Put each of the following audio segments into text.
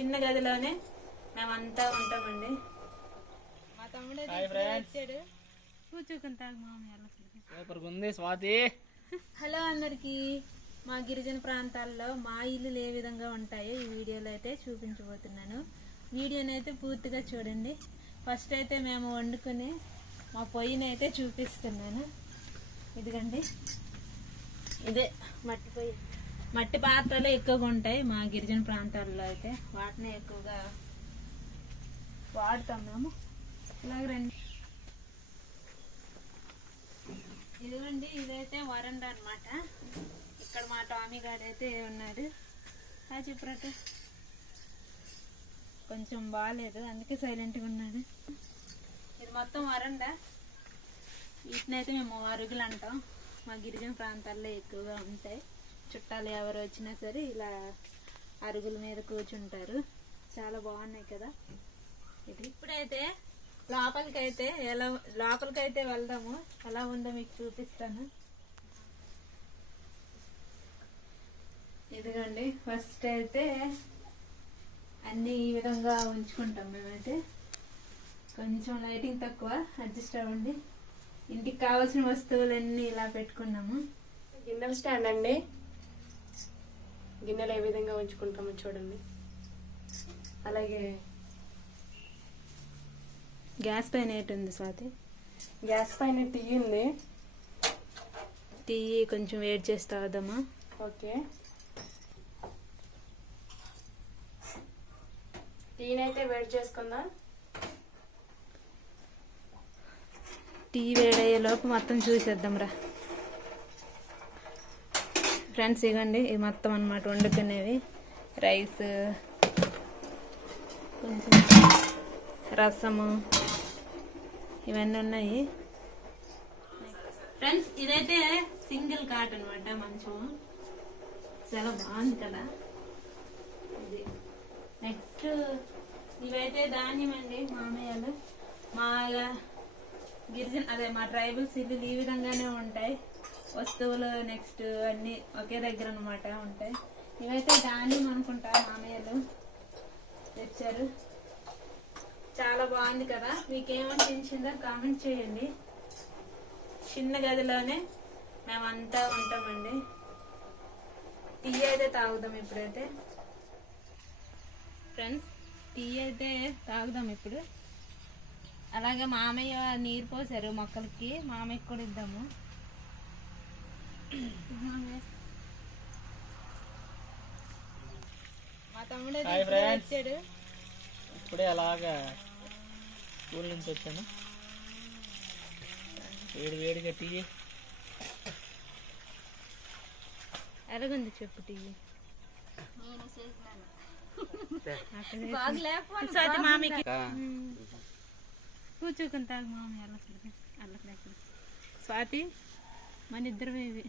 చిన్న గదిలోనే మేమంతా ఉంటామండి. మా తమ్ముడు వచ్చాడు, కూర్చోకుంటాడు మామయ్య. స్వాతి. హలో అందరికి. మా గిరిజన ప్రాంతాల్లో మా ఇల్లులు ఏ విధంగా ఉంటాయో ఈ వీడియోలో అయితే చూపించబోతున్నాను. వీడియోని అయితే పూర్తిగా చూడండి. ఫస్ట్ అయితే మేము వండుకుని మా పొయ్యిని అయితే చూపిస్తున్నాను. ఇదిగండి, ఇదే మట్టి పొయ్యి. మట్టి పాత్రలు ఎక్కువగా ఉంటాయి మా గిరిజన ప్రాంతాల్లో, అయితే వాటిని ఎక్కువగా వాడుతాం మేము. ఇలాగ రండి. ఇదిగోండి, ఇదైతే వరండా అన్నమాట. ఇక్కడ మా టామీ గారు అయితే ఉన్నాడు. చెప్పరట కొంచెం బాగాలేదు, అందుకే సైలెంట్గా ఉన్నాడు. ఇది మొత్తం వరండా. వీటినైతే మేము అరుగులు అంటాం. మా గిరిజన ప్రాంతాల్లో ఎక్కువగా ఉంటాయి. చుట్టాలు ఎవరు వచ్చినా సరే ఇలా అరుగుల మీద కూర్చుంటారు. చాలా బాగున్నాయి కదా. ఇది ఇప్పుడైతే లోపలికైతే వెళ్దాము. ఎలా ఉందో మీకు చూపిస్తాను. ఇదిగోండి, ఫస్ట్ అయితే అన్నీ ఈ విధంగా ఉంచుకుంటాం మేమైతే. కొంచెం లైటింగ్ తక్కువ, అడ్జస్ట్ అవ్వండి. ఇంటికి కావాల్సిన వస్తువులన్నీ ఇలా పెట్టుకున్నాము. గిన్నెల స్టాండ్ అండి. గిన్నెలు ఏ విధంగా ఉంచుకుంటామో చూడండి. అలాగే గ్యాస్ పైన ఏంటి ఉంది స్వాతి? గ్యాస్ పైన టీ ఉంది. టీ కొంచెం వేడి చేసి తాగుదామా? ఓకే. టీనైతే వేడి చేసుకుందాం. టీ వేడయ్యే లోపు మొత్తం చూసేద్దాం రా ఫ్రెండ్స్. ఇవ్వండి, ఇది మొత్తం అన్నమాట వండుకునేవి. రైస్, కొంచెం రసము, ఇవన్నీ ఉన్నాయి ఫ్రెండ్స్. ఇదైతే సింగిల్ కాట్ అనమాట మంచం. చాలా బాగుంది కదా ఇది. నెక్స్ట్ ఇవైతే ధాన్యం అండి. మామయ్యలు మా గిరిజన మా ట్రైబల్స్ ఇల్లు ఈ విధంగానే ఉంటాయి. వస్తువులు నెక్స్ట్ అన్నీ ఒకే దగ్గర అనమాట ఉంటాయి. ఇవైతే ధాన్యం అనుకుంటా మామయ్యలు తెచ్చారు. చాలా బాగుంది కదా. మీకేమనిపించిందో కామెంట్ చేయండి. చిన్న గదిలోనే మేమంతా ఉంటామండి. టీ అయితే తాగుదాం ఇప్పుడైతే ఫ్రెండ్స్. టీ అయితే తాగుదాం ఇప్పుడు. అలాగే మామయ్య నీరు పోసారు మొక్కలకి, మామయ్యకి కూడా ఇద్దాము. మా తమ్ముడు వచ్చాడు. ఇప్పుడే అలాగా స్కూల్ నుంచి వచ్చాను. వేడిగా టీ ఎలాగుంది చెప్పు టీ? మామయ్యకి కూర్చోకుని తాగు మామయ్య. అల్లకి స్వాతి మన ఇద్దరు ఇవి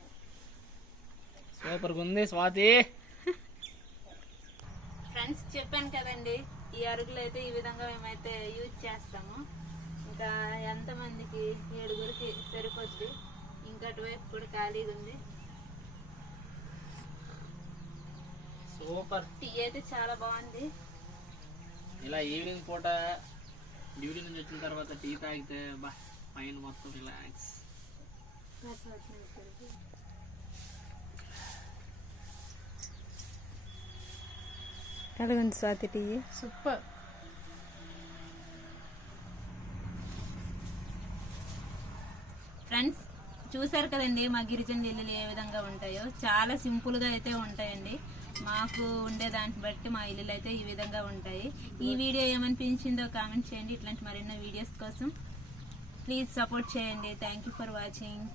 సూపర్గా ఉంది స్వాతి. ఫ్రెండ్స్ చెప్పాను కదండి, ఈ అరుగులు అయితే ఈ విధంగా మేమైతే యూజ్ చేస్తాము. ఇంకా ఎంతమందికి 7గురికి సరిపోద్ది. ఇంకా అటువైపు కూడా ఖాళీగా ఉంది. సూపర్. టీ అయితే చాలా బాగుంది. ఇలా ఈవినింగ్ పూట డ్యూటీ నుంచి వచ్చిన తర్వాత టీ తాగితే మైండ్ మొత్తం రిలాక్స్. ఎలాగుంది స్వాతి టీ? సూపర్. ఫ్రెండ్స్ చూసారు కదండి మా గిరిజన ఇల్లులు ఏ విధంగా ఉంటాయో. చాలా సింపుల్గా అయితే ఉంటాయండి. మాకు ఉండే దాన్ని బట్టి మా ఇల్లులు అయితే ఈ విధంగా ఉంటాయి. ఈ వీడియో ఏమనిపించిందో కామెంట్ చేయండి. ఇట్లాంటి మరెన్నో వీడియోస్ కోసం ప్లీజ్ సపోర్ట్ చేయండి. Thank you for watching.